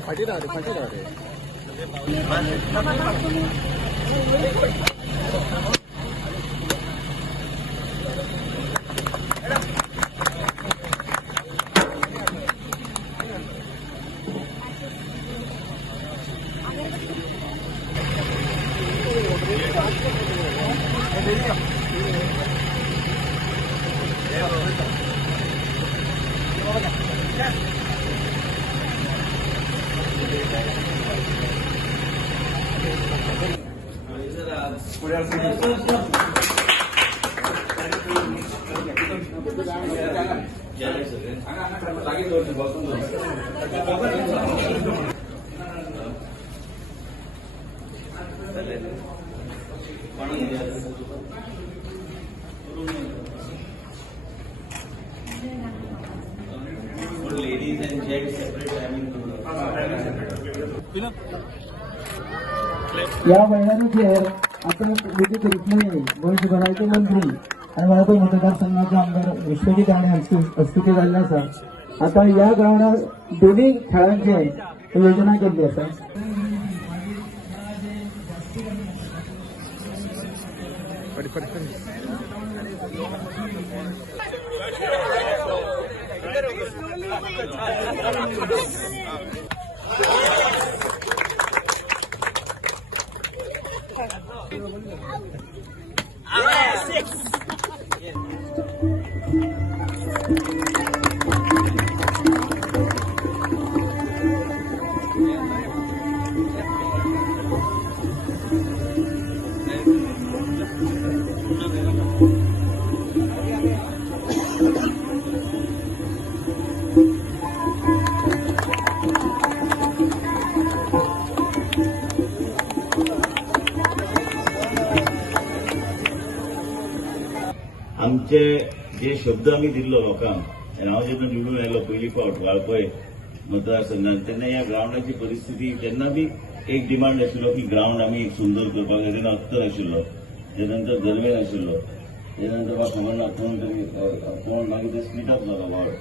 फाटी ना रे ladies and gents separate timing. या महिन्याचे आता विद्युत रुक्मिणी वर्षभराचे मंत्री आणि वाळपई मतदारसंघाचे आमदार विश्वजित राणे हस्तुकी झाले आसा. आता या ग्राउंडार दोन्ही खेळांचे योजना केली आसा. आमचे जे शब्द आम्ही दिल्लो लोकांक हांव जेन्ना निवडून आयलो पयली फावट वाळपय मतदारसंघात तेन्ना ह्या ग्राउंडाची परिस्थिती तेन्ना बी एक डिमांड आशिल्लो की ग्राउंड आमी सुंदर करपाक जाय. तेन्ना अत्तर आशिल्लो, ते नंतर दर्वेन आशिल्लो, ते नंतर म्हाका खबर ना कोण मागीर ते स्प्लिट अप जालो वॉर्ड.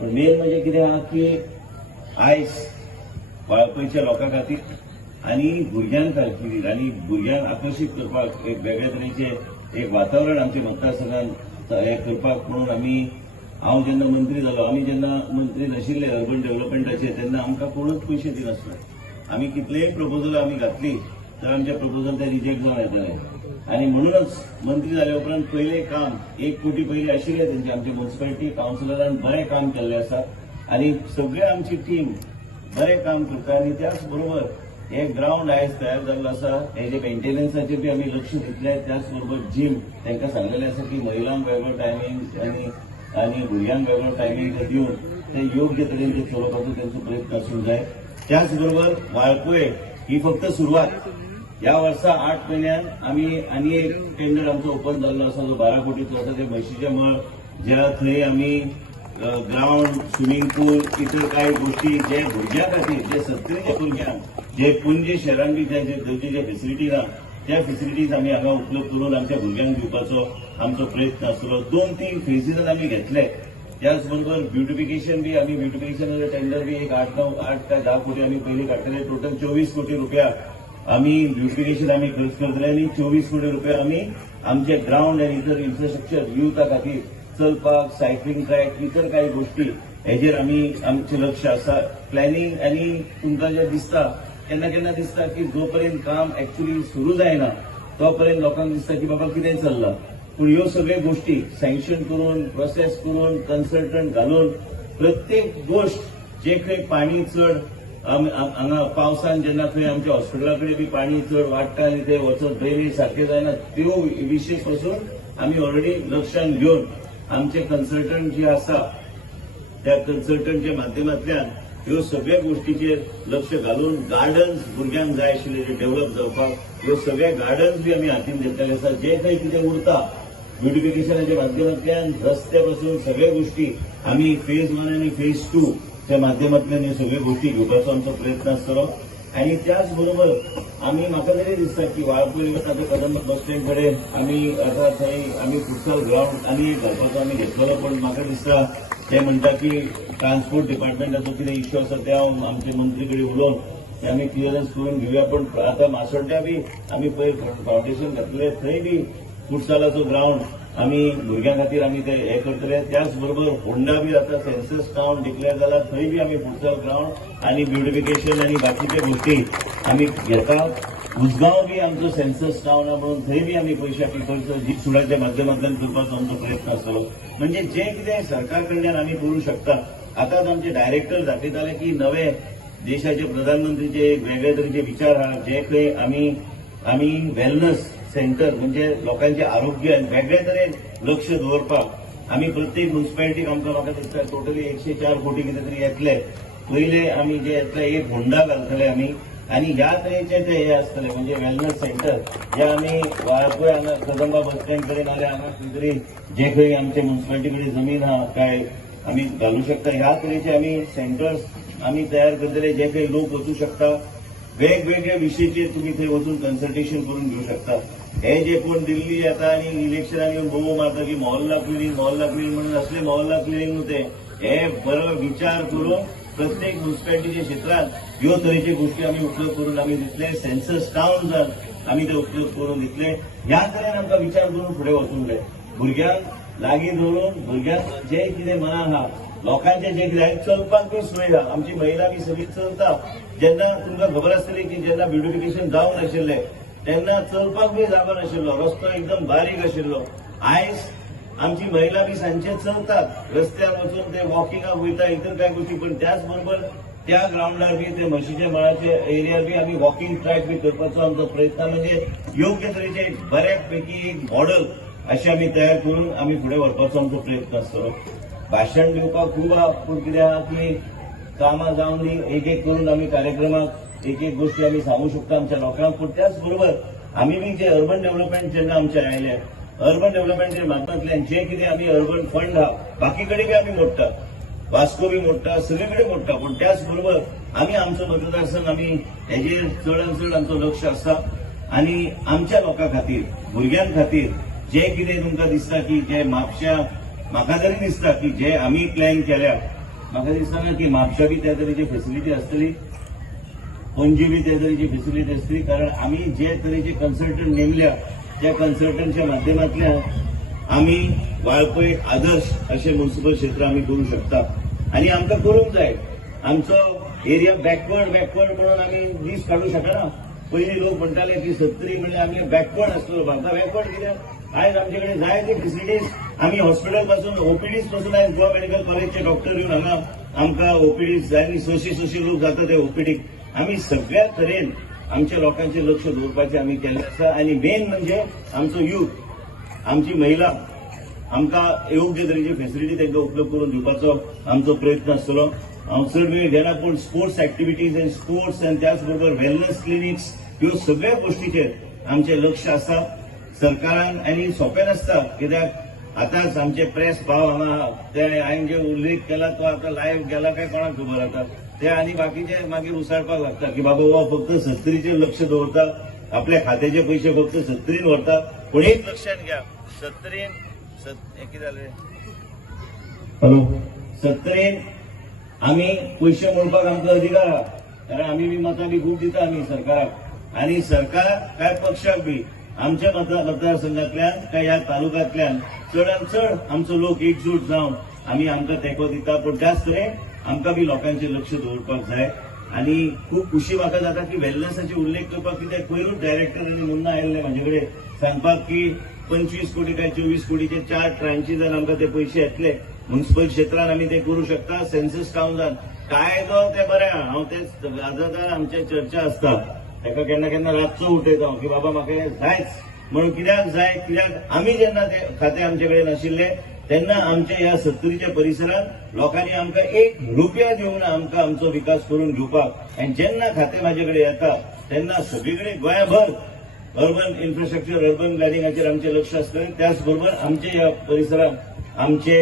पण मेन म्हणजे कितें आहा की आयज वाळपयच्या लोकां खातीर आनी भुरग्यां खातीर आनी भुरग्यांक आकर्शीत करपाक एक वेगळे तरेचे एक वातावरण आमच्या मतदारसंघात हे करपाक म्हणून हांव जेन्ना मंत्री जालो, आमी जेन्ना मंत्री नाशिल्ले अर्बन डेव्हलपमेंटाचे तेन्ना आमकां कोणूच पयशे दिनासले. आमी कितलेय प्रपोजल आमी घातली तर आमचे प्रपोजल ते रिजेक्ट जावन येताले. आनी म्हणूनच मंत्री जाले उपरांत पयलें काम 1 कोटी पयलीं आशिल्ले तेंचे आमचे म्युनिसिपालिटी कावन्सिलरान बरें काम केल्लें आसा आनी सगळे आमची टीम बरें काम करता. आनी त्याच बरोबर हे ग्राउंड आयज तयार जाल्लो आसा हेजे मेंटेनन्साचेर बी आमी लक्ष दितले. त्याच बरोबर जिम तांकां सांगलेलें आसा की महिलांक वेगळो टायमींग आनी भुरग्यांक वेगळो टायमींग दिवन ते योग्य तरेन ते चलोवपाचो तेंचो प्रयत्न आसूंक जाय. त्याच बरोबर वाळपय ही फक्त सुरवात. ह्या वर्सा 8 म्हयन्यान आमी आनी एक टेंडर आमचो ओपन जाल्लो आसा जो 12 कोटीचो आसा. ते म्हशीचे मळ ज्या थंय आमी ग्राउंड, स्विमींग पूल, इतर काही गोष्टी जे भुरग्यां खातीर जे 70 भुरग्यांक जे पणजे शहरान बी जे फेसिलिटी ना त्या फेसिलिटीज आमी हांगा उपलब्ध करून आमच्या भुरग्यांक दिवपाचो आमचो प्रयत्न आसलो. 2-3 फेजीस आमी घेतले. त्याच बरोबर ब्युटिफिकेशन बी आमी ब्युटिफिकेशनाचो टेंडर बी एक 8 काय 10 कोटी आमी पयलीं काडटले. टोटल 24 कोटी रुपया आमी ब्युटिफिकेशन आमी खर्च करतले आनी 24 कोटी रुपया आमी आमचे ग्राउंड आनी इतर इन्फ्रास्ट्रक्चर युथा खातीर चलपाक, सायकलिंग ट्रॅक, इतर काही गोष्टी हेजेर आमचे लक्ष आसा. प्लॅनिंग आनी तुमकां जें दिसता केन्ना केन्ना दिसता की जोपर्यंत काम एक्चुअली सुरू जायना तोपर्यंत लोकांक दिसता की बाबा कितें चल्लां. पूण ह्यो सगळ्यो गोष्टी सँक्शन करून, प्रोसेस करून, कन्सल्टंट घालून प्रत्येक गोष्ट जे खंय पाणी चड हांगा पावसान जेन्ना खंय आमच्या हॉस्पिटला कडेन बी पाणी चड वाडटा आनी ते वचत ड्रेनेज सारखे जायना त्यो विशय पासून आमी ऑलरेडी लक्षांत घेवन आमचे कन्सल्टंट जे आसा त्या कन्सल्टंटच्या माध्यमांतल्यान ह्यो सगळ्या गोष्टीचेर लक्ष घालून गार्डन्स भुरग्यांक जाय आशिल्ले जे डेव्हलप जावपाक ह्यो सगळे गार्डन्स बी आमी हातीन घेतलेले आसा. जे काही कितें उरता ब्युटिफिकेशनाच्या माध्यमांतल्यान रस्ते पासून सगळ्या गोष्टी आमी फेज 1 आनी फेज 2 च्या माध्यमांतल्यान ह्यो सगळ्यो गोष्टी घेवपाचो आमचो प्रयत्न आसतलो. आणि त्याचबरोबर आम्ही म्हाका तरी दिसता की वाळपय आता कदंब बस स्टँड कडेन आमी आता थंय आमी फुटसाल ग्राउंड आनी एक घालपाचो आमी घेतलेलो, पण म्हाका दिसता ते म्हणटा की ट्रान्सपोर्ट डिपार्टमेंटाचो कितें इश्यू आसा ते हांव आमचे मंत्री कडेन उलोवन ते आमी क्लियरन्स करून घेवया. पण आता मासोड्ड्या बी आमी पळय फावंडेशन घातलें, थंय बी फुटसालाचो ग्राउंड आमी भुरग्यां खातीर आमी ते हे करतले. त्याच बरोबर फोंडा बी आता सेन्सस टावन डिक्लेअर जाला, थंय बी आमी फुटसाल ग्राउंड आनी ब्युटिफिकेशन आनी बाकीचे गोष्टी आमी घेता. उसगांव बी आमचो सेन्सस टावन आहा म्हणून थंय बी आमी पयशे खर्च जीपसुडाच्या माध्यमांतल्यान करपाचो आमचो प्रयत्न आसतलो. म्हणजे जे कितें सरकार कडल्यान आमी करूं शकता. आतांच आमचे डायरेक्टर दाखयताले की नवे देशाचे प्रधानमंत्रीचे एक वेगळे तरेचे विचार आहा, जे खंय आमी वेलनेस सेंटर म्हणजे लोकांचे आरोग्य वेगळे तरेन लक्ष दवरपाक आमी प्रत्येक म्युनिसिपालिटीक म्हाका दिसता टोटली 104 कोटी कितें तरी येतले. पयले आमी जे येतले एक होंडा घालतले आमी आनी ह्या तरेचे ते हे आसतले म्हणजे वेलनेस सेंटर जे आमी वाळपय हांगा कदंबा बस स्टँड कडेन नाल्यार हांगा खंय तरी जे खंय आमचे म्युनिसिपालिटी कडेन जमीन आहा काय आमी घालूं शकता. ह्या तरेचे आमी सेंटर्स आमी तयार करतले, जे काही लोक वचूं शकता. वेगवेगळ्या विशयाचेर तुमी थंय वचून कन्सल्टेशन करून घेवं शकता. हे जे कोण दिल्ली येता आनी इलेक्शनाक येवन बोबो मारता की मोहल्ला क्लिनिंग म्हणून असले मोहल्ला क्लिनिंग न्हू ते. हे बरो विचार करून प्रत्येक म्युनिसिपालिटीच्या क्षेत्रांत ह्यो तरेचे गोष्टी आमी उपयोग करून आमी दितले. सेन्सस टावन्सांत आमी ते उपयोग करून दितले. ह्या तरेन आमकां विचार करून फुडें वचूंक जाय. भुरग्यांक लागीं धरून भुरग्यांक जे कितें मनां आहा लोकांचे जे कितें चलपाक बी सोय आहा. आमची महिला बी सगळी चलता. जेन्ना तुमकां खबर आसतली की जेन्ना ब्युटिफिकेशन जावन नाशिल्लें तेन्ना चलपाक बी जागो नाशिल्लो, रस्तो एकदम बारीक आशिल्लो. आयज आमची महिला बी सांजचे चलतात, रस्त्यार वचून ते वॉकिंगाक वयता, इतर कांय गोष्टी. पण त्याच बरोबर त्या ग्राउंडार बी ते म्हशीच्या मळाच्या एरियार बी आमी वॉकिंग ट्रॅक बी करपाचो आमचो प्रयत्न म्हणजे योग्य तरेचे बऱ्यापैकी एक मॉडेल अशें आमी तयार करून आमी फुडें व्हरपाचो आमचो प्रयत्न आसतलो. भाशण दिवपाक खूब आहा, पूण कितें आहा की कामां जावन दी एक एक करून आमी कार्यक्रमाक एक एक गोष्टी आमी सांगू शकता आमच्या लोकांक. पूण त्याच बरोबर आमी बी जे अर्बन डेव्हलपमेंट जेन्ना आमचे आयले अर्बन डेव्हलपमेंटच्या माध्यमांतल्यान जे कितें आमी अर्बन फंड आहा बाकी कडेन बी आमी मोडटा, वास्को बी मोडटा, सगळे कडेन मोडटा. पूण त्याच बरोबर आमी आमचो मतदारसंघ आमी हेजेर चडांत चड आमचो लक्ष आसा. आनी आमच्या लोकां खातीर भुरग्यां खातीर जे कितें तुमकां दिसता की जे म्हाका तरी दिसता की जे आमी प्लॅन केल्या म्हाका दिसना की म्हापशा बी त्या तरेची फेसिलिटी आसतली, पणजी बी त्या तरेची फेसिलिटी आसतली. कारण आमी जे तरेचे कन्सल्टंट नेमल्या त्या कन्सल्टंटच्या माध्यमांतल्यान आमी वाळपय आदर्श अशें म्युनिसिपल क्षेत्र आमी करूं शकता. आनी आमकां करूंक जाय. आमचो एरिया बॅकवर्ड म्हणून आमी दीस काडूं शकना. पयलीं लोक म्हणटाले की 70 म्हणजे आमी बॅकवर्ड आसतलो. भारता बॅकवर्ड कित्याक आयज आमचे कडेन जाय ती फेसिलिटीज आमी हॉस्पिटल पासून ओपीडीज पासून आयज गोवा मेडिकल कॉलेजचे डॉक्टर येवन हांगा आमकां ओपीडीज आनी सशे लोक जाता ते ओपीडीक आमी सगळ्या तरेन आमच्या लोकांचें लक्ष दवरपाचें आमी केल्लें आसा. आनी मेन म्हणजे आमचो यूथ, आमची महिला आमकां योग्य तरेची फेसिलिटी तांकां उपलब्ध करून दिवपाचो आमचो प्रयत्न आसतलो. हांव चड वेळ घेना, पूण स्पोर्ट्स एक्टिविटीज एंड स्पोर्ट्स आनी त्याच बरोबर वेलनेस क्लिनिक्स ह्यो सगळ्या गोष्टीचेर आमचें लक्ष आसा. सरकारान आनी सोंपें नासता कित्याक आतांच आमचे प्रेस भाव हांगा ते हांवें जे उल्लेख केला तो आतां लायव्ह गेला काय कोणाक खबर आतां ते आनी बाकीचे मागीर उसळपाक लागता की बाबा हो फक्त 70चेर लक्ष दवरता, आपल्या खात्याचे पयशे फक्त 70 व्हरता. पूण एक लक्षात घ्या 70 कितें जालें हॅलो 70 आमी पयशे मोडपाक आमकां अधिकार आहा. कारण आमी बी मतां बी खूब दिता आमी सरकाराक आनी सरकार काय पक्षाक बी आमच्या मतदारसंघातल्यान काय ह्या तालुक्यांतल्यान चडांत चड आमचो लोक एकजूट जावन आमी आमकां तेंको दिता. पूण त्याच तरेन आमकां बी लोकांचें लक्ष दवरपाक जाय. आनी खूब खुशी म्हाका जाता की वेलनेसाचे उल्लेख करपाक कित्याक पयरूच डायरेक्टर आनी मुन्ना आयिल्ले म्हाजे कडेन सांगपाक की 25 कोटी काय 24 कोटीचे 4 ट्रांचीजान आमकां ते पयशे येतले. म्युनिसिपल क्षेत्रांत आमी ते करूं शकता. सेन्सस टावन्सांत कायदो ते बरें आहा. हांव तेच आजदार आमचे चर्चा आसता ताका केन्ना केन्ना रातचो उठयता की बाबा म्हाका हें जायच म्हणून कित्याक जाय कित्याक आमी जेन्ना ते खातें आमचे कडेन नाशिल्ले तेन्ना आमच्या ह्या 70च्या परिसरांत लोकांनी आमकां 1 रुपया दिवंक ना आमकां आमचो विकास करून घेवपाक. आनी जेन्ना खातें म्हाजे कडेन येता तेन्ना सगळे कडेन गोंयभर अर्बन इन्फ्रास्ट्रक्चर अर्बन प्लॅनिंगाचेर आमचें लक्ष आसतलें. त्याच बरोबर आमच्या ह्या परिसरांत आमचे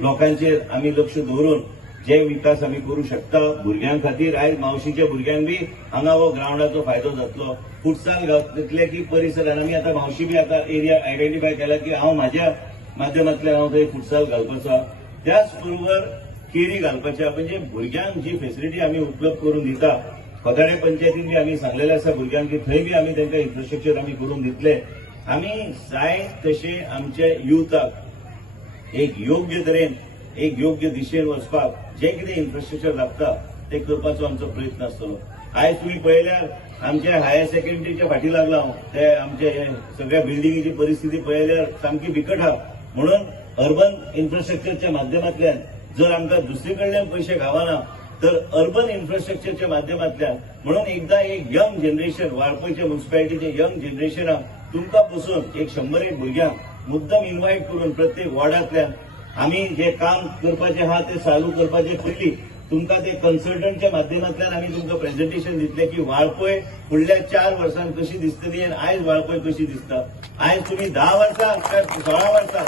लोकांचेर आमी लक्ष दवरून जे विकास आमी करूं शकता भुरग्यां खातीर आयज मावशीच्या भुरग्यांक बी हांगा हो ग्राउंडाचो फायदो जातलो. फुटसाल घातले की परिसरान आमी आतां मावशी बी आतां एरिया आयडेंटिफाय केला की हांव म्हाज्या माध्यमांतल्यान हांव थंय फुटसाल घालपाचो आहा. त्याच बरोबर केरी घालपाच्या म्हणजे भुरग्यांक जी फेसिलिटी आमी उपलब्ध करून दिता. खोदाडे पंचायतीन बी आमी सांगलेलें आसा भुरग्यांक की थंय बी आमी तांकां इन्फ्रास्ट्रक्चर आमी करून दितले. आमी जाय तशें आमच्या युथाक एक योग्य तरेन एक योग्य दिशेन वचपाक जे कितें इन्फ्रास्ट्रक्चर लागता ते करपाचो आमचो प्रयत्न आसतलो. आयज तुम्ही पळयल्यार आमच्या हायर सेकंडरीच्या फाटी लागला हांव ते आमचे सगळ्या बिल्डिंगेची परिस्थिती पळयल्यार सामकी बिकट आहा. म्हणून अर्बन इन्फ्रास्ट्रक्चरच्या माध्यमांतल्यान जर आमकां दुसरे कडल्यान पयशे गावना तर अर्बन इन्फ्रास्ट्रक्चरच्या माध्यमांतल्यान म्हणून एकदा एक यंग जनरेशन वाळपयच्या म्युनिसिपालिटीचे यंग जनरेशनाक तुमकां पसून एक 100 भुरग्यांक मुद्दम इन्व्हायट करून प्रत्येक वॉर्डांतल्यान आमी जे काम करपाचें आहा ते चालू करपाचे पयलीं तुमकां ते कन्सल्टंटच्या माध्यमांतल्यान आमी तुमकां प्रेझेंटेशन दितले की वाळपय फुडल्या 4 वर्सांत कशी दिसतली आनी आयज वाळपय कशी दिसता. आयज तुमी 10 वर्सां 16 वर्सां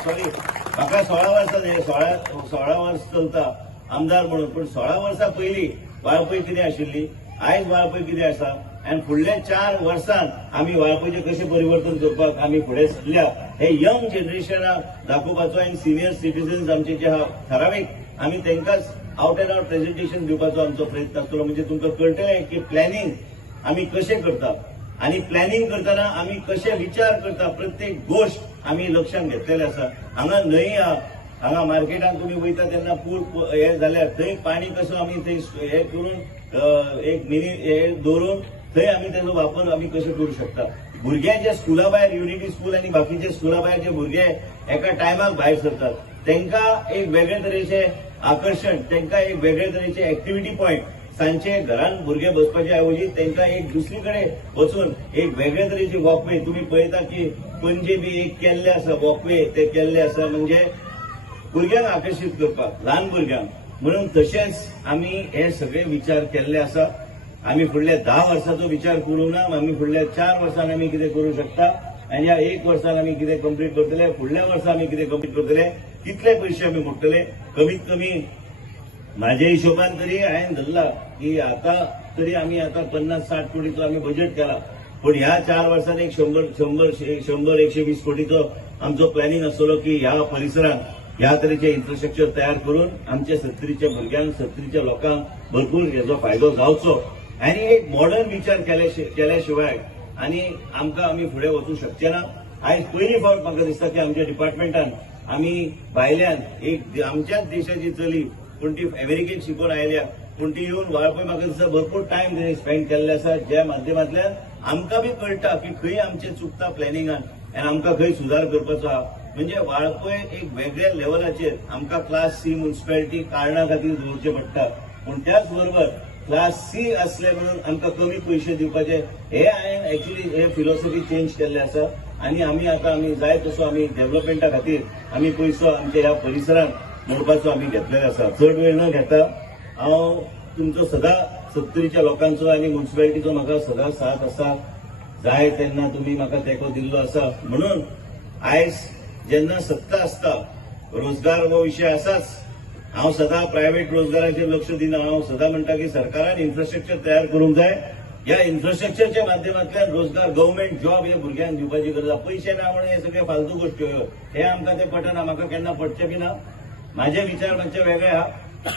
म्हाका 16 वर्सां न्ही 16 वर्स चलता आमदार म्हणून पूण 16 वर्सां पयलीं वाळपय कितें आशिल्ली आयज वाळपय कितें आसा आनी फुडल्या 4 वर्सांत आमी वाळपयचें कशें परिवर्तन करपाक आमी फुडें सरल्या हे यंग जनरेशनाक दाखोवपाचो आनी सिनियर सिटीजन्स आमचे जे आहा ठरावीक आमी तांकांच आउट एंड आउट प्रेझेंटेशन दिवपाचो आमचो प्रयत्न आसतलो. म्हणजे तुमकां कळटलें की प्लॅनिंग आमी कशें करता आनी प्लॅनिंग करतना आमी कशे विचार करता प्रत्येक गोष्ट आमी लक्षांत घेतलेले आसा. हांगा न्हंय आहा हांगा मार्केटांत तुमी वयता तेन्ना पूल हे जाल्यार थंय पाणी कसो आमी थंय हे करून एक मिनी हे दवरून थंय आमी तेजो वापर आमी कशें करूं शकता. भुरगे जे स्कुला भायर युनिटी स्कूल आनी बाकीचे स्कुला भायर जे भुरगे एका टायमाक भायर सरतात तांकां एक वेगळे तरेचे आकर्षण तांकां एक वेगळे तरेचे एक्टिव्हिटी पॉयंट सांजचे घरांत भुरगे बसपाचे ऐवजी तांकां एक दुसरी कडेन वचून एक वेगळे तरेची वॉकवे तुमी पळयता की पणजे बी एक केल्ले आसा वॉकवे ते केल्ले आसा म्हणजे भुरग्यांक आकर्शीत करपाक ल्हान भुरग्यांक. म्हणून तशेंच आमी हे सगळे विचार केल्ले आसा. आमी फुडल्या 10 वर्सांचो विचार करूं ना आमी फुडल्या 4 वर्सांनी आमी कितें करूं शकता आनी ह्या 1 वर्सान आमी कितें कंप्लीट करतले फुडल्या वर्सा आमी कितें कंप्लीट करतले कितले पयशे आमी मोडटले. कमीत कमी म्हाज्या हिशोबान तरी हांवें धरला की आतां तरी आमी आतां 50-60 कोटीचो आमी बजेट केला पूण ह्या 4 वर्सांनी एक 100-120 कोटीचो आमचो प्लॅनिंग आसतलो की ह्या परिसरांत ह्या तरेचे इन्फ्रास्ट्रक्चर तयार करून आमच्या 70च्या भुरग्यांक 70च्या लोकांक भरपूर हेचो फायदो जावचो आनी एक मॉडर्न विचार केल्या शिवाय आनी आमकां आमी फुडें वचूंक शकचे ना. आयज पयली फावट म्हाका दिसता की आमच्या डिपार्टमेंटान आमी भायल्यान एक आमच्याच देशाची चली पूण ती अमेरिकेक शिकून आयल्या पूण ती येवन वाळपय म्हाका दिसता भरपूर टायम तेणी स्पेंड केल्ले आसा ज्या माध्यमांतल्यान आमकां बी कळटा की खंय आमचें चुकता प्लॅनिंगान आनी आमकां खंय सुदार करपाचो आहा. म्हणजे वाळपय एक वेगळ्या लेवलाचेर आमकां क्लास सी म्युनिसिपालिटी कारणा खातीर दवरचें पडटा पूण त्याच बरोबर क्लास सी असले म्हणून आमकां कमी पयशे दिवपाचे हे हांवें एक्चुअली हे फिलॉसॉफी चेंज केल्ले आसा आनी आमी आतां आमी जाय तसो आमी डेव्हलपमेंटा खातीर आमी पयसो आमच्या ह्या परिसरांत मोडपाचो आमी घेतलेलो आसा. चड वेळ न घेता हांव तुमचो सदां 70च्या लोकांचो आनी म्युनिसिपालिटीचो म्हाका सदां साथ आसा. जाय तेन्ना तुमी म्हाका तेंको दिल्लो आसा. म्हणून आयज जेन्ना सत्ता आसता रोजगार हो विशय आसाच. हांव सदां प्रायव्हेट रोजगाराचेर लक्ष दिना. हांव सदां म्हणटा की सरकारान इन्फ्रास्ट्रक्चर तयार करूंक जाय. ह्या इन्फ्रास्ट्रक्चरच्या माध्यमांतल्यान रोजगार गव्हर्नमेंट जॉब हे भुरग्यांक दिवपाची गरज आसा. पयशे ना म्हणून हे सगळे फालतू गोश्टी हे आमकां ते पटना म्हाका केन्ना पटचे बी ना. म्हाजे विचार मातशे वेगळे आहा.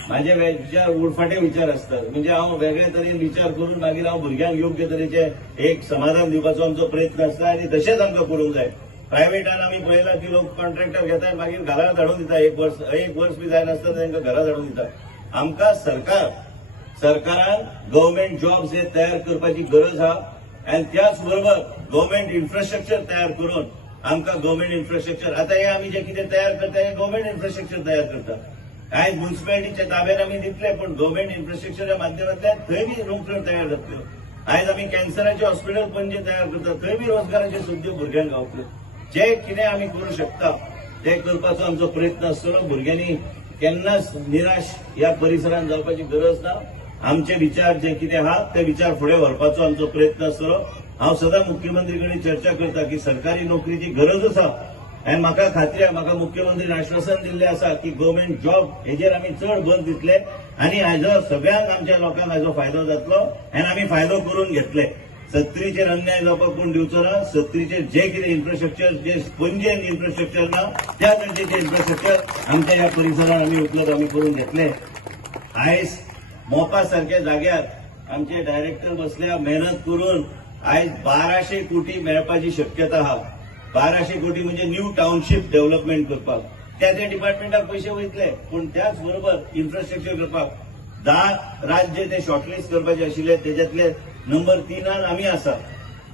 म्हाजे विचार उडफाटे विचार असतात म्हणजे हांव वेगळे तरेन विचार करून मागीर हांव भुरग्यांक योग्य तरेचे एक समाधान दिवपाचो आमचो प्रयत्न आसता आनी तशेंच आमकां करूंक जाय. प्रायव्हेटान आमी पळयलां की लोक कॉन्ट्रॅक्टर घेतात मागीर घरा धाडून दिता. एक वर्स बी जायनासतना तांकां घरा धाडून दिता. आमकां सरकारान गव्हर्नमेंट जॉब्स हे तयार करपाची गरज आहा आनी त्याच बरोबर गव्हर्नमेंट इन्फ्रास्ट्रक्चर तयार करून आमकां गव्हर्नमेंट इन्फ्रास्ट्रक्चर आतां हे आमी जे कितें तयार करता हे गव्हर्नमेंट इन्फ्रास्ट्रक्चर तयार करता. आयज म्युनिसिपालिटीच्या ताब्यात आमी दितले पूण गव्हर्नमेंट इन्फ्रास्ट्रक्चरच्या माध्यमांतल्यान थंय बी रोखड्यो तयार जातल्यो. आयज आमी कॅन्सराचे हॉस्पिटल पणजे तयार करता थंय बी रोजगाराच्यो संद्यो भुरग्यांक गावतल्यो. जे कितें आमी करूं शकता ते करपाचो आमचो प्रयत्न आसतलो. भुरग्यांनी केन्नाच निराश ह्या परिसरांत जावपाची गरज ना. आमचे विचार जे कितें आहा ते विचार फुडें व्हरपाचो आमचो प्रयत्न आसतलो. हांव सदां मुख्यमंत्री कडेन चर्चा करता की सरकारी नोकरीची गरज आसा आनी म्हाका खात्री आहे म्हाका मुख्यमंत्र्यान आश्वासन दिल्लें आसा की गव्हर्मेंट जॉब हेजेर आमी चड भर दितले आनी हाजो सगळ्यांक आमच्या लोकांक हाजो फायदो जातलो आनी आमी फायदो करून घेतले. सत्तरीचेर अन्याय जावपाक कोण दिवचो ना. सत्तरीचेर जे कितें इन्फ्रास्ट्रक्चर जे पणजेन इन्फ्रास्ट्रक्चर ना त्या तरेचें इन्फ्रास्ट्रक्चर आमच्या ह्या परिसरात आमी उपलब्ध आमी करून घेतले. आयज मोपा सारख्या जाग्यार आमचे डायरेक्टर बसल्या मेहनत करून आयज 1200 कोटी मेळपाची शक्यता आहा. 1200 कोटी म्हणजे न्यू टाउनशिप डेव्हलपमेंट करपाक त्या डिपार्टमेंटाक पयशे वयतले पूण त्याच बरोबर इन्फ्रास्ट्रक्चर करपाक 10 राज्य ते शॉर्टलिस्ट करपाचे आशिल्ले तेज्यातले नंबर 3 आमी आसा.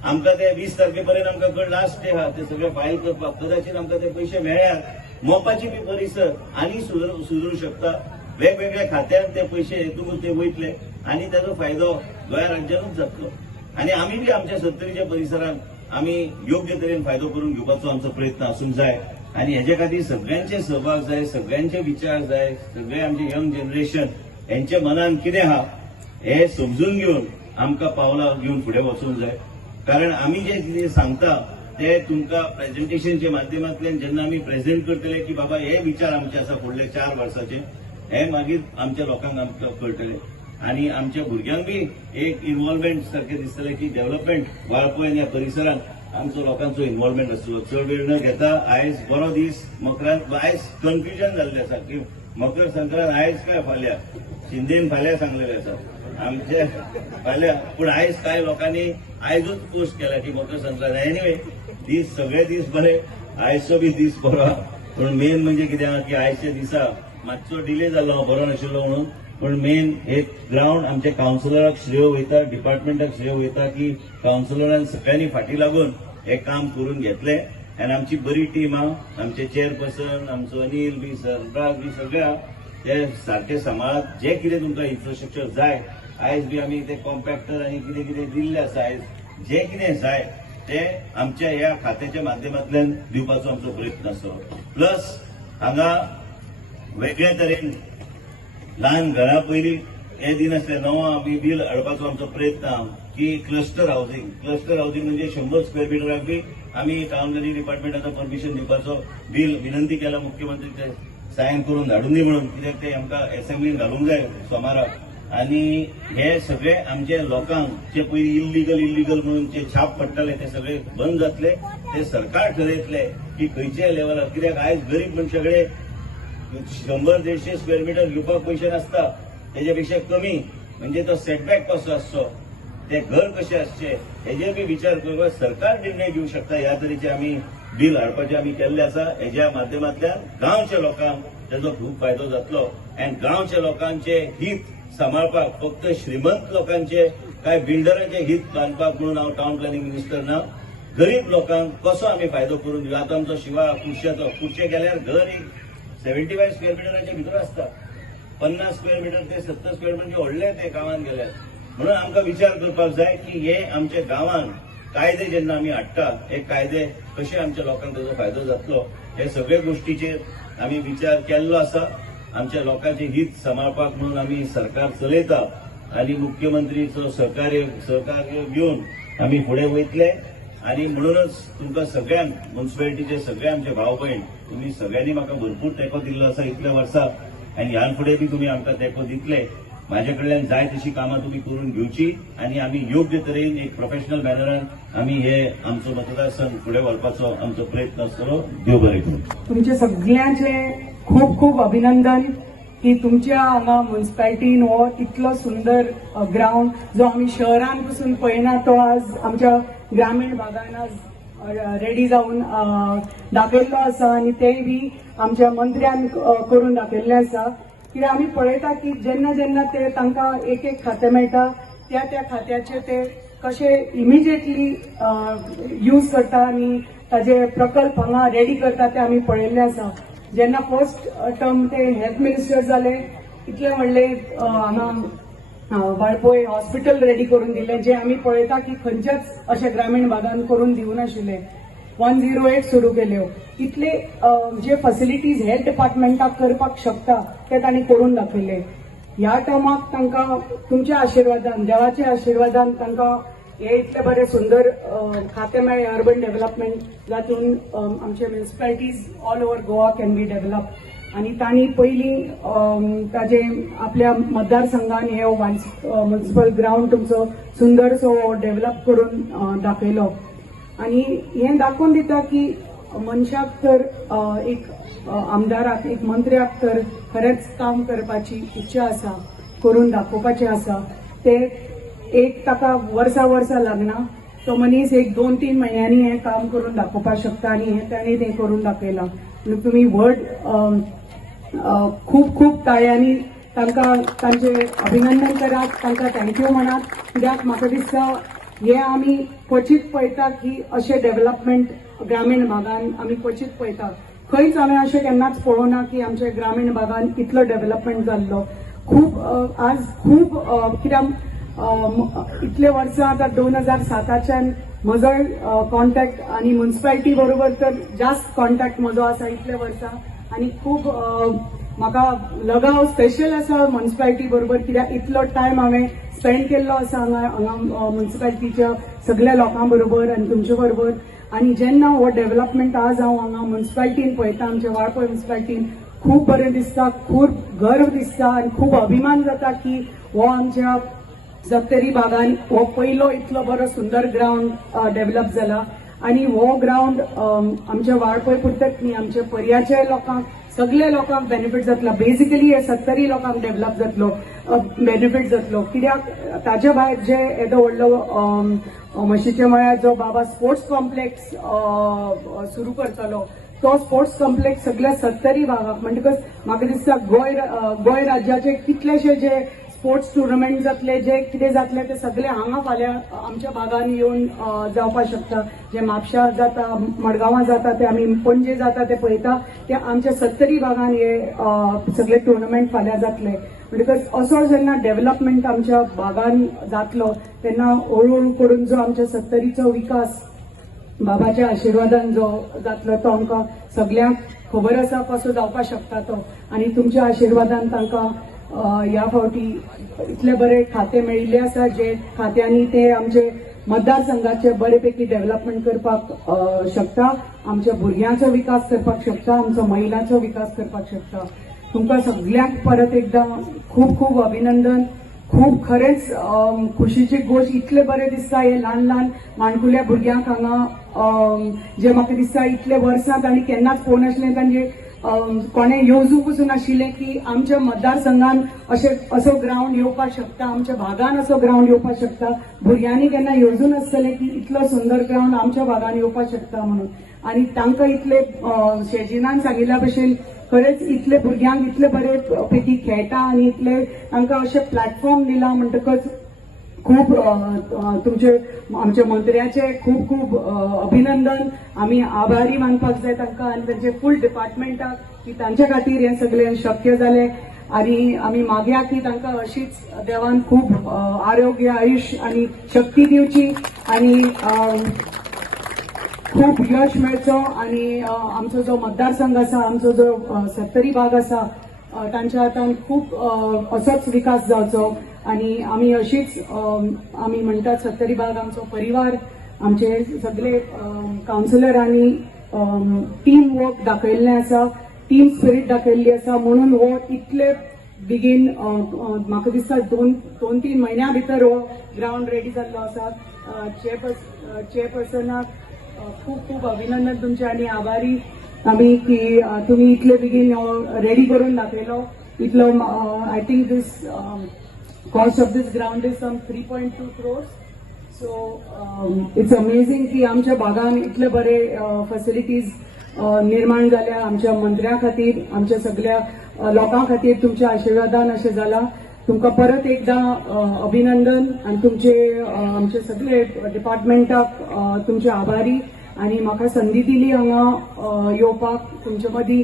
आमकां ते 20 तारखेपर्यंत आमकां लास्ट डे आहा ते सगळे फायल करपाक कदाचित आमकां ते पयशे मेळ्ळ्यात. मोपाची बी परिसर आनी सुदरू शकता. वेगवेगळ्या खात्यांत ते पयशे हेतून ते वयतले आनी ताजो फायदो गोंय राज्यानूच जातलो आनी आमी बी आमच्या सत्तरीच्या परिसरांत आमी योग्य तरेन फायदो करून घेवपाचो आमचो प्रयत्न आसूंक जाय आनी हेजे खातीर सगळ्यांचे सहभाग जाय, सगळ्यांचे विचार जाय, सगळे आमचे यंग जनरेशन यांच्या मनान कितें आहा हे समजून घेवन आमकां पावलां घेवन फुडें वचूंक जाय. कारण आमी जे कितें सांगता ते तुमकां प्रेझेंटेशनच्या माध्यमांतल्यान जेन्ना आमी प्रेझेंट करतले की बाबा हे विचार आमचे आसा फुडले 4 वर्साचे हे मागीर आमच्या लोकांक आमकां कळटले आनी आमच्या भुरग्यांक बी एक इन्व्हॉल्वमेंट सारखें दिसतलें की डेव्हलपमेंट वाळपय ह्या परिसरांत आमचो लोकांचो इन्व्हॉल्वमेंट आसलो. चड वेळ न घेता आयज बरो दीस मकरांत आयज कन्फ्युजन जाल्लें आसा की मकर संक्रांत आयज काय फाल्यां शिंदेन फाल्यां सांगलेलें आसा आमचे फाल्यां पूण आयज कांय लोकांनी आयजूच पोस्ट केला की मकर संक्रांत. एनिवे दीस सगळे दीस बरे आयजचो बी दीस बरो पूण मेन म्हणजे कितें आहा की आयजच्या दिसा मातसो डिले जाल्लो बरो नाशिल्लो म्हणून पण मेन हे ग्राउंड आमच्या काउन्सिलराक श्रेय वयता, डिपार्टमेंटाक श्रेय वयता की काउन्सिलरान सगळ्यांनी फाटी लागून हे काम करून घेतले आनी आमची बरी टीम आहा. आमचे चेअरपर्सन आमचो अनिल बी सरफराज बी सगळे आहा ते सारखे सांबाळत जे कितें तुमकां इन्फ्रास्ट्रक्चर जाय आयज बी आमी ते कॉम्पॅक्टर आनी कितें कितें दिल्ले आसा आयज जे कितें जाय ते आमच्या ह्या खात्याच्या माध्यमांतल्यान दिवपाचो आमचो प्रयत्न आसतलो. प्लस हांगा वेगळ्या तरेन ल्हान घरा पयलीं हे दिन आसले नवो आमी बील हाडपाचो आमचो प्रयत्न आहा की क्लस्टर हावसिंग म्हणजे 100 स्क्वेअर मिटराक बी आमी टाउन प्लॅनिंग डिपार्टमेंटाचो परमिशन दिवपाचो बील विनंती केला मुख्यमंत्री ते सायन करून धाडून दी म्हणून कित्याक ते आमकां असेंब्लीन घालूंक जाय सोमाराक आनी हे सगळे आमचे लोकांक जे पयलीं इल्लीगल म्हणून जे छाप पडटाले ते सगळे बंद जातले. ते सरकार ठरयतले की खंयच्या लेवलार कित्याक आयज गरीब मनशा कडेन 100-150 स्क्वेअर मीटर घेवपाक पयशे नासता तेज्या कमी म्हणजे तो सेटबॅक कसो आसचो ते घर कशें आसचे हेजेर बी विचार करपाक सरकार निर्णय घेवंक शकता. ह्या तरेचे आमी बील हाडपाचें आमी केल्लें आसा. हेज्या माध्यमांतल्यान गांवच्या लोकांक ताजो खूब फायदो जातलो आनी गांवच्या लोकांचे हित सांबाळपाक फक्त श्रीमंत लोकांचे काय बिल्डरांचे हित बांदपाक म्हणून हांव टाउन प्लॅनिंग मिनिस्टर ना. गरीब लोकांक कसो आमी फायदो करून दिवं. आतां आमचो शिवा कुर्शे गेल्यार घर 75 स्क्वेअर मिटराच्या भितर आसता. 50 स्क्वेअर मीटर ते 70 स्क्वेअर म्हणजे व्हडले ते गांवांत गेल्यात. म्हणून आमकां विचार करपाक जाय की हे आमच्या गांवांत कायदे जेन्ना आमी हाडटा हे कायदे कशे आमच्या लोकांक ताजो फायदो जातलो हे सगळे गोष्टीचेर आमी विचार केल्लो आसा. आमच्या लोकांचे हित सांबाळपाक म्हणून आमी सरकार चलयता आनी मुख्यमंत्रीचो सहकार्य घेवन आमी फुडें वयतले आनी म्हणूनच तुमकां सगळ्यांक म्युन्सिपालिटीचे सगळे आमचे भाव भयण तुम्ही सगळ्यांनी म्हाका भरपूर तेंको दिल्लो आसा इतल्या वर्सां आनी ह्यान फुडें बी तुमी आमकां तेंको दितले. म्हाजे कडल्यान जाय तशी कामां तुमी करून घेवची आनी आमी योग्य तरेन एक प्रोफेशनल मॅनरान आमी हे आमचो मतदारसंघ फुडें व्हरपाचो आमचो प्रयत्न आसतलो. देव बरें करूं. तुमचे सगळ्यांचे खूप खूप अभिनंदन की तुमच्या हांगा म्युन्सिपालिटीन हो इतलो सुंदर ग्राउंड जो आमी शहरान पसून पळयना तो आज आमच्या ग्रामीण भागान आज रेडी जावन दाखयल्लो आसा आनी तेय बी आमच्या मंत्र्यान करून दाखयल्लें आसा. कित्याक आमी पळयता की जेन्ना जेन्ना ते तांकां एक एक खातें मेळटा त्या खात्याचे ते कशे इमिजिएटली यूज करता आनी ताजे प्रकल्प हांगा रेडी करता ते आमी पळयल्ले आसा. जेन्ना फर्स्ट टर्म ते हेल्थ मिनिस्टर जाले इतले व्हडले हांगा वाळपय हॉस्पिटल रेडी करून दिले जे आमी पळयता की खंयच्याच अशे ग्रामीण भागान करून दिवनाशिल्ले. 108 सुरू केल्यो. इतले जे फॅसिलिटीज हेल्थ डिपार्टमेंटाक करपाक शकता ते तांणी करून दाखयले. ह्या टर्माक तांकां तुमच्या आशिर्वादान देवाच्या आशिर्वादान तांकां हे इतले बरे सुंदर खाते मेळ्ळे अर्बन डेव्हलपमेंट जातून आमचे municipalities all over Goa can be develop आणि तांणी पयलीं ताजे आपल्या मतदारसंघान हे म्युनिसिपल ग्राउंड तुमचो सुंदरसो डेव्हलप करून दाखयलो आणि हे दाखोवन दिता की मनशाक तर एक आमदाराक एक मंत्र्याक तर खरेंच काम करपाची इच्छा आसा करून दाखोवपाचें आसा ते एक ताका वर्सां लागना तो मनीस एक 2-3 महिन्यांनी हे काम करून दाखोवपाक शकता आणि हे ताणें तें करून दाखयलां तुम्ही खूप खूप ताळयांनी तांकां तांचे अभिनंदन करात तांकां थँक्यू म्हणात कित्याक म्हाका दिसता हे आमी क्वचित पळयता की अशें डेव्हलपमेंट ग्रामीण भागान आमी क्वचित पळयता खंयच हांवें अशें केन्नाच पळोवना की आमच्या ग्रामीण भागान इतलो डेव्हलपमेंट जाल्लो खूप आज खूप कित्याक इतले वर्सां आतां 2007च्यान म्हजो कॉन्टॅक्ट आणि म्युनिसिपालिटी बरोबर तर जास्त कॉन्टॅक्ट म्हजो आसा इतले वर्सां आणि खूप म्हाका लगाव स्पेशल आसा म्युनिसिपालिटी बरोबर कित्याक इतलो टायम हांवें स्पेंड केल्लो आसा हांगा म्युनिसिपालिटीच्या सगळ्या लोकां बरोबर आनी तुमचे बरोबर आणि जेन्ना हो डेव्हलपमेंट आज हांव हांगा म्युनिसिपालिटीन पळयता आमच्या वाळपय म्युनिसिपालिटीन खूप बरें दिसता खूप गर्व दिसता आणि खूप अभिमान जाता की हो आमच्या सत्तरी भागान हो पयलो इतलो बरो सुंदर ग्राउंड डेव्हलप जाला आणि हो ग्राउंड आमच्या वाळपय पुरतेच न्ही आमच्या पर्याच्या लोकांक सगळ्या लोकांक बेनिफीट जातलो बेसिकली हे 70 लोकांक डेव्हलप जातलो बेनिफीट जातलो कित्याक ताजे भायर जे येदो व्हडलो म्हशीचे म्हळ्यार जो बाबा स्पोर्ट्स कॉम्प्लेक्स सुरू करतलो तो स्पोर्ट्स कॉम्प्लेक्स सगळ्या 70 भागाक म्हणटकच म्हाका दिसता गोंय राज्याचे कितलेशे जे स्पोर्ट्स टुर्नामेंट जातले जे कितें जातले ते सगळे हांगा फाल्यां आमच्या भागान येवन जावपाक शकता जे म्हापशा जाता मडगांवां जाता ते आमी पणजे जाता ते पळयता ते आमच्या 70 भागान हे सगळे टुर्नामेंट फाल्यां जातले म्हणटकच असो जेन्ना डेव्हलपमेंट आमच्या भागान जातलो तेन्ना हळूहळू करून जो आमच्या 70चो विकास बाबाच्या आशिर्वादान जो जातलो तो आमकां सगळ्यांक खबर आसा कसो जावपाक शकता तो आणि तुमच्या आशिर्वादान तांकां ह्या फावटी इतले बरे खाते मेळिल्ले आसा जे खात्यांनी ते आमचे मतदारसंघाचे बरेपैकी डेव्हलपमेंट करपाक शकता आमच्या भुरग्यांचो विकास करपाक शकता आमचो महिलांचो विकास करपाक शकता तुमकां सगळ्यांक परत एकदा खूप खूप अभिनंदन खूप खरेंच खुशीची गोष्ट इतले बरे दिसता हे ल्हान ल्हान माणकुल्या भुरग्यांक हांगा जे म्हाका दिसता इतले वर्सां तांणी केन्नाच पळोवंक नाशिल्लें तांचे कोणें येवजूंक पसून आशिल्लें की आमच्या मतदारसंघान असो ग्राउंड येवपाक शकता आमच्या भागान असो ग्राउंड येवपाक शकता भुरग्यांनी केन्ना येवजून नासतलें की इतलो सुंदर ग्राउंड आमच्या भागान येवपाक शकता म्हणून आणि तांकां इतले शेजिनान सांगिल्ल्या भशेन खरेंच इतले भुरग्यांक इतले बरे पैकी खेळटा आणि इतले तांकां अशें प्लॅटफॉर्म दिला म्हणटकच खूप तुमचे आमच्या मंत्र्याचे खूप खूप अभिनंदन आम्ही आभारी मानपाक जाय तांकां आनी तांचे फूल डिपार्टमेंटाक की तांच्या खातीर हे सगळें शक्य जालें आणि आम्ही मागया की तांकां अशीच देवान खूप आरोग्य आयुष्य आणि शक्ती दिवची आणि खूप यश मेळचो आणि आमचो जो मतदारसंघ आसा आमचो जो 70 भाग आसा तांच्या हातान खूप असोच विकास जावचो आणि आम्ही अशीच आम्ही म्हणतात 70 भाग आमचो परिवार आमचे सगळे काउन्सिलरांनी टीम वर्क दाखयल्लें आसा टीम स्पिरीट दाखयल्ली आसा म्हणून हो इतले बेगीन म्हाका दिसता 2-3 महिन्या भितर हो ग्राउंड रेडी जाल्लो आसा चेअरपर्सनाक खूप खूप अभिनंदन तुमचे आणि आभारी आम्ही की तुम्ही इतले बेगीन रेडी करून दाखयलो इतलो I think this cost of this ground is some 3.2 crores so it's amazing की आमच्या भागान इतले बरे फॅसिलिटीज निर्माण जाल्या आमच्या मंत्र्या खातीर आमच्या सगळ्या लोकां खातीर तुमच्या आशिर्वादान अशें जाला तुमकां परत एकदा अभिनंदन आणि तुमचे आमचे सगळे डिपार्टमेंटाक तुमचे आभारी आणि म्हाका संधी दिली हांगा येवपाक तुमचे मदीं